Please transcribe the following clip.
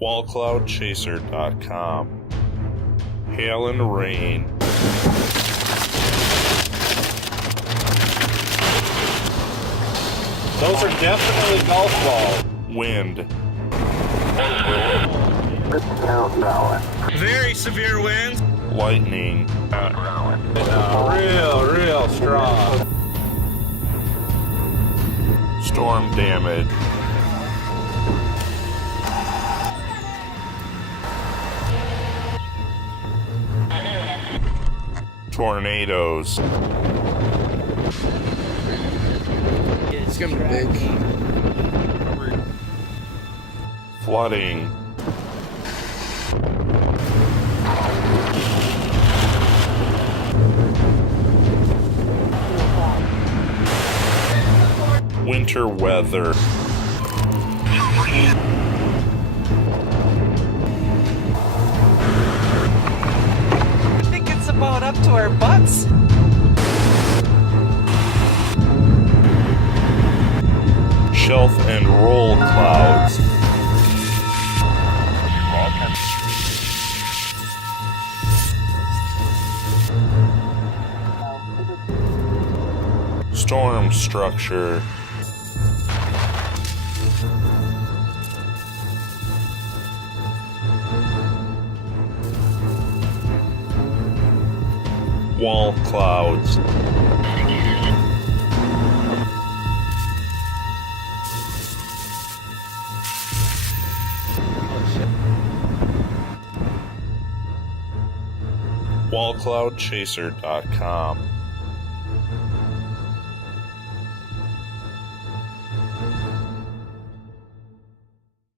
wallcloudchaser.com. Hail and rain. Those are definitely golf balls. Wind. Very severe winds. Lightning. Real strong. Storm damage. Tornadoes. It's gonna be big. Flooding. Winter weather. I think it's about up to our butts. Shelf and roll clouds. Storm structure. Wall clouds. wallcloudchaser.com.